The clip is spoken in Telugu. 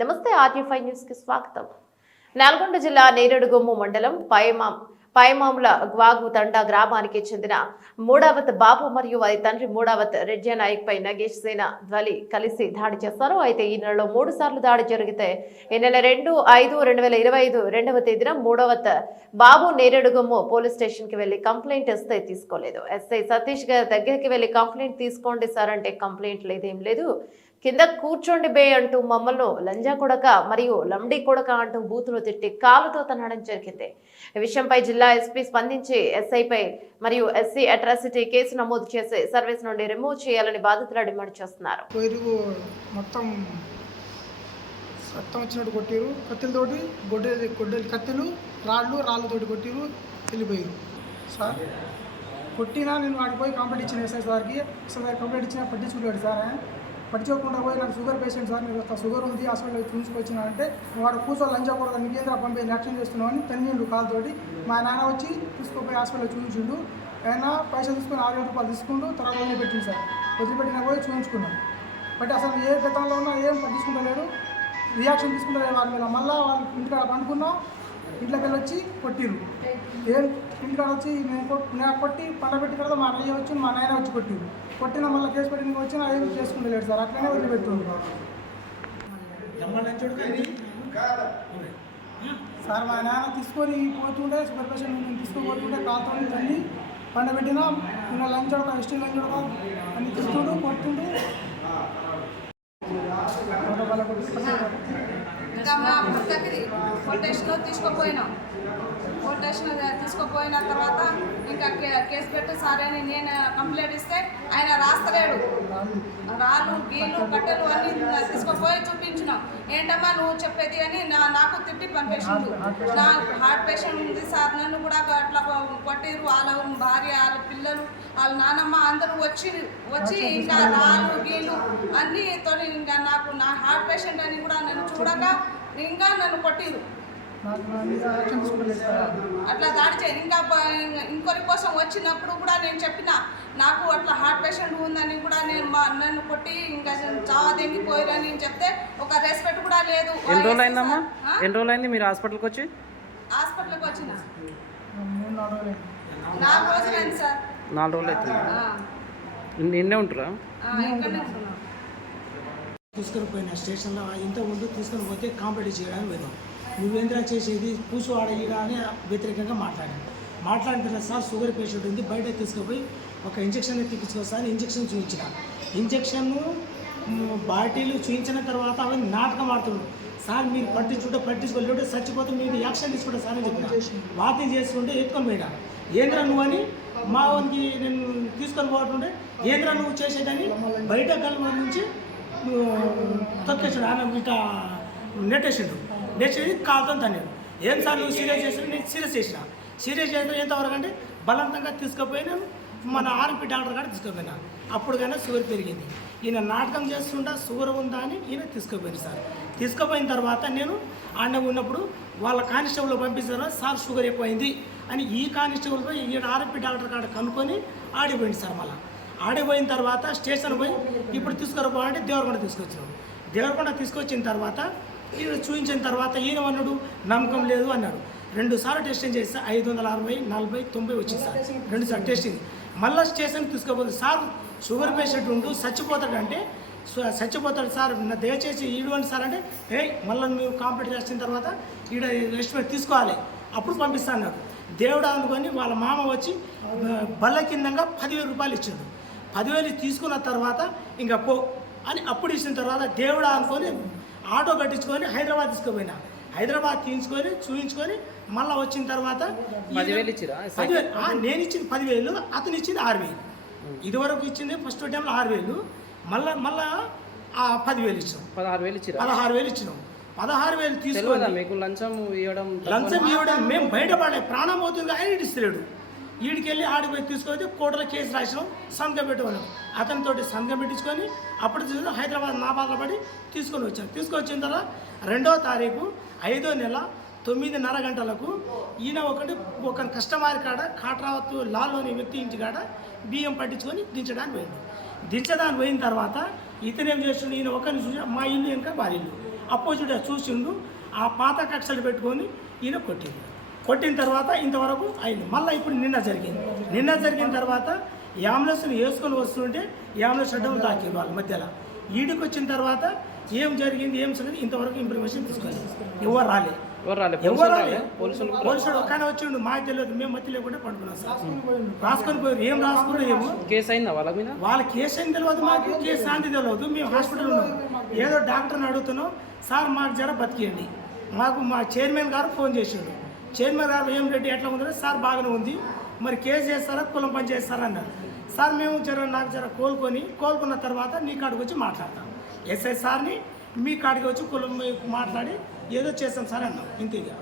నమస్తే ఆర్యఫై న్యూస్కి స్వాగతం. నల్గొండ జిల్లా నేరేడుగొమ్ము మండలం పైమా పైమాముల గ్వాగు తండా గ్రామానికి చెందిన మూడావత్ బాబు మరియు వారి తండ్రి మూడావత్ రెడ్డి నాయక్ పై నగేష్ సేన ధ్వలి కలిసి దాడి చేస్తారు. అయితే ఈ నెలలో మూడు సార్లు దాడి జరిగితే ఈ నెల రెండు ఐదు రెండు వేల ఇరవై ఐదు రెండవ తేదీన మూడవత్ బాబు నేరేడుగుమ్ము పోలీస్ స్టేషన్కి వెళ్ళి కంప్లైంట్ ఇస్తే తీసుకోలేదు. ఎస్ఐ సతీష్ గారి దగ్గరికి వెళ్ళి కంప్లైంట్ తీసుకోండి సార్ అంటే కంప్లైంట్ లేదేం లేదు. కింద కూర్చోండి బే అంటూ మమ్మల్ని లంజా కొడక మరియు లంబడి కొడక అంటూ బూతులు తిట్టి కాలుతో తనడం జరిగింది. ఈ విషయంపై జిల్లా ఎస్పీ స్పందించి ఎస్ఐపై మరియు ఎస్సీ అట్రాసిటీ కేసు నమోదు చేసి సర్వీస్ నుండి రిమూవ్ చేయాలని బాధితులు డిమాండ్ చేస్తున్నారు. మొత్తం రక్తం వచ్చినట్టు కొట్టిరు. కత్తిలతోటి గొడ్డలి గొడ్డలి కత్తులు రాళ్ళు రాళ్ళతోటి కొట్టిరు వెళ్ళిపోయారు. సార్ కొట్టినా నేను వాడికి పోయి కంప్లైంట్ ఇచ్చిన ఎస్ఐ సార్కి ఎస్ఐ సార్ కంప్లైంట్ ఇచ్చినా పట్టించుకుంటాడు సార్ పట్టించుకోకుండా పోయి నాకు షుగర్ పేషెంట్ సార్ మీరు షుగర్ ఉంది హాస్పిటల్ చూసుకొచ్చిన అంటే వాడు కూర్చొని లంచ్ అవ్వకూడదు నీకేంద్ర పంపే యాక్షన్ చేస్తున్నామని అని తన్నిండు కాలుతోటి. మా నాన్న వచ్చి తీసుకుపోయి హాస్పిటల్లో చూపించిండు. ఆయన పైసలు తీసుకుని ఆరు వేల రూపాయలు తీసుకుంటూ తర్వాత వదిలిపెట్టింది సార్. వదిలిపెట్టినా పోయి చూపించుకున్నాను బట్ అసలు ఏ గతంలో ఉన్నా ఏం పట్టించుకుంటలేరు రియాక్షన్ తీసుకుంటలేరు వాళ్ళ. మీద మళ్ళీ వాళ్ళు ఇంటికాడ పండుకున్నా. ఇంట్లోకి వెళ్ళి వచ్చి కొట్టిరు ఏం ఇంటికాడ వచ్చి నేను నేను కొట్టి పండబెట్టిన తర్వాత మా అన్నయ్య వచ్చి మా నాయన వచ్చి కొట్టిరు కొట్టిన మళ్ళీ కేసు పెట్టిన వచ్చి ఏం చేసుకుంటలేడు సార్ అట్లనే వదిలిపెట్టుండ్రు సార్. మా నాన్న తీసుకొని పోతుంటే సూపర్ పేషెంట్ నేను తీసుకొని పోతుంటే కాలుతో తల్లి పండబెట్టిన నిన్న లంచ్ అడక ఎస్టీ లంచ్ అడక అన్ని తిస్తుండు కొట్టుండు వాళ్ళ కొట్టి ఇంకా మా భర్తకి కొటేషన్ తీసుకుపోయినాం. కోటేషన్ తీసుకుపోయిన తర్వాత ఇంకా కేసు పెట్టి సరే అని నేను కంప్లైంట్ ఇస్తే ఆయన రాస్తలేడు. రాళ్ళు గీళ్ళు కట్టెలు అన్ని తీసుకుపోయి చూపించినాం. ఏంటమ్మా నువ్వు చెప్పేది అని నా నాకు తిట్టి పంపేసిండు. నా హార్ట్ పేషెంట్ ఉంది సార్ నన్ను కూడా అట్లా కొట్టిరు వాళ్ళ భార్య వాళ్ళ పిల్లలు వాళ్ళ నానమ్మ అందరూ వచ్చి వచ్చి ఇంకా రాళ్ళు గీళ్ళు అన్నీ తోని ఇంకా నాకు నా హార్ట్ పేషెంట్ అని కూడా నన్ను చూడక ఇంకా నన్ను కొట్టిరు అట్లా దాడి చేయండి ఇంకా ఇంకొకరి కోసం వచ్చినప్పుడు కూడా నేను చెప్పిన నాకు అట్లా హార్ట్ పేషెంట్ ఉందని కూడా నేను మా నన్ను కొట్టి ఇంకా చావా దెంగిపోయారని చెప్తే ఒక రెస్పెక్ట్ కూడా లేదు. ఎన్ని రోజులు అయిందమ్మా? ఎన్ని రోజులు అయింది మీరు హాస్పిటల్కి వచ్చి? హాస్పిటల్కి వచ్చిన. నాలుగు రోజులు రోజులైంది సార్. నాలుగు రోజులు అవుతుంది. ఇన్ని ఎన్నే ఉంటారా తీసుకొని పోయిన స్టేషన్లో ఇంత ముందు తీసుకొని పోతే కాంపిటీట్ చేయడానికి పోయినాం. నువ్వేంద్ర చేసేది? కూసు ఆడయ్యడా అని వ్యతిరేకంగా మాట్లాడాను. మాట్లాడిన తర్వాత సార్ షుగర్ పేషెంట్ ఉంది బయట తీసుకుపోయి ఒక ఇంజక్షన్ తీపించుకో అని ఇంజక్షన్ చూపించిన ఇంజక్షన్ బాటిలు చూపించిన తర్వాత అవి నాటకం ఆడుతున్నాడు సార్ మీరు పట్టించుకుంటే పట్టించుకోలేడు చచ్చిపోతే మీరు యాక్షన్ తీసుకుంటే సార్ అని చెప్పిన. వాటిని చేసుకుంటే ఎత్తుకొని పోయినా. ఏంద్రా నువ్వు అని మా వానికి నేను తీసుకొని పోతుంటే ఏంద్రా నువ్వు చేసేదని బయట కలవ నుంచి తొక్కేసాడు ఆయన ఇంకా నెట్టేసిండు. నెట్టేసి కాలుతో తన్నాడు ఏం సార్ నువ్వు సీరియస్ చేసిన నేను సీరియస్ చేసిన. సీరియస్ చేసిన ఎంతవరకు అంటే బలవంతంగా తీసుకుపోయినా మన ఆర్పి డాక్టర్ కాడ తీసుకుపోయినా. అప్పుడు కానీ షుగర్ పెరిగింది. ఈయన నాటకం చేస్తుంటా షుగర్ ఉందా అని ఈయన తీసుకుపోయింది సార్. తీసుకుపోయిన తర్వాత నేను ఆడ ఉన్నప్పుడు వాళ్ళ కానిస్టేబుల్ పంపిస్తారు? సార్ షుగర్ ఎక్కువైంది అని ఈ కానిస్టేబుల్ పోయి ఈయన ఆర్పి డాక్టర్ కాడ కనుక్కొని ఆడిపోయింది సార్ మళ్ళీ. ఆడిపోయిన తర్వాత స్టేషన్ పోయి ఇప్పుడు తీసుకురాపోవాలంటే దేవరకొండ తీసుకొచ్చినాం. దేవరకొండ తీసుకొచ్చిన తర్వాత ఈయన చూపించిన తర్వాత ఈయన అన్నాడు నమ్మకం లేదు అన్నాడు. రెండు సార్లు టెస్టింగ్ చేస్తే ఐదు వందల అరవై నలభై తొంభై వచ్చింది సార్. రెండు సార్లు టెస్టింగ్ మళ్ళీ స్టేషన్కి తీసుకుపోతుంది సార్ షుగర్ పేషెంట్ ఉండు చచ్చిపోతాడు అంటే చచ్చిపోతాడు సార్. నా దయచేసి ఈడవండి సార్ అంటే ఏ మళ్ళీ మీరు కాంప్లీట్ చేసిన తర్వాత ఈడ ఎస్టిమేట్ తీసుకోవాలి. అప్పుడు పంపిస్తాను దేవుడు అనుకొని వాళ్ళ మామ వచ్చి బల్ల కిందంగా పదివేల రూపాయలు ఇచ్చాడు. పదివేలు తీసుకున్న తర్వాత ఇంకా పో అని అప్పుడు ఇచ్చిన తర్వాత దేవుడా అనుకొని ఆటో కట్టించుకొని హైదరాబాద్ తీసుకుపోయినా. హైదరాబాద్ తీసుకొని చూపించుకొని మళ్ళీ వచ్చిన తర్వాత పదివేలు నేను ఇచ్చింది పదివేలు అతను ఇచ్చింది ఆరు వేలు. ఇదివరకు ఇచ్చింది ఫస్ట్ టైంలో ఆరు వేలు. మళ్ళా మళ్ళా పదివేలు ఇచ్చాం పదహారు వేలు ఇచ్చిరా? పదహారు వేలు ఇచ్చినాం. పదహారు వేలు తీసుకొని మీకు లంచం ఇవ్వడం? లంచం ఇవ్వడం మేము బయటపడే ప్రాణం అవుతుంది ఆయన ఇస్తలేడు. వీడికెళ్ళి ఆడికి పోయి తీసుకొని కోర్టులో కేసు రాసినాం సంతకం పెట్టమన్నాం అతనితోటి సంతకం పెట్టించుకొని అప్పుడు చూసి హైదరాబాద్ నాబాద్లో పడి తీసుకొని వచ్చాను. తీసుకొచ్చిన తర్వాత రెండో తారీఖు ఐదో నెల తొమ్మిదిన్నర గంటలకు ఈయన ఒకటి ఒక కస్టమర్ కాడ కాట్రావత్ లాలోని వ్యక్తి ఇంటి కాడ బియ్యం పట్టించుకొని దించడానికి పోయింది దించడానికి పోయిన తర్వాత ఇతనేం చేస్తుండే ఈయన ఒకరిని చూసి మా ఇల్లు ఇంకా వారి ఇల్లు. అపోజిట్ చూసిండు ఆ పాత కక్షలు పెట్టుకొని ఈయన కొట్టింది కొట్టిన తర్వాత ఇంతవరకు అయింది. మళ్ళీ ఇప్పుడు నిన్న జరిగింది. నిన్న జరిగిన తర్వాత ఈ అంబులెన్స్ని వేసుకొని వస్తుంటే ఈ అంబులెన్స్ అడ్డం తాకింది వాళ్ళ మధ్యలో. ఈడికి వచ్చిన తర్వాత ఏం జరిగింది ఏం సంగతి ఇంతవరకు ఇన్ఫర్మేషన్ తీసుకోలేదు. ఎవరు రాలే. ఎవరు రాలే? ఎవరు పోలీసులు ఒక్కనే వచ్చిండు. మాకు తెలియదు. మేము మధ్య లేకుండా పడుకున్నాం సార్. రాసుకొని పోయారు ఏం రాసుకున్నా ఏమో. కేసు అయిందా వాళ్ళ మీద? వాళ్ళ కేసు ఏం తెలియదు మాకు. కేసు శాంతి తెలియదు మేము హాస్పిటల్ ఉన్నాం. ఏదో డాక్టర్ని అడుగుతున్నాం. సార్ మాకు జర బతికేయండి. మాకు మా చైర్మన్ గారు ఫోన్ చేసిండు. చైర్మన్ గారు ఏం రెడ్డి ఎట్లా ఉందంటే సార్ బాగానే ఉంది. మరి కేసు చేస్తారా కులం పని చేస్తారా అన్నారు. సార్ మేము జర నాకు జర కోలుకొని కోలుకున్న తర్వాత నీ కాడికి వచ్చి మాట్లాడతాం. ఎస్ఐ సార్ని మీ కాడికి వచ్చి కులం మాట్లాడి ఏదో చేస్తాం సార్ అన్నాం. ఇంతగా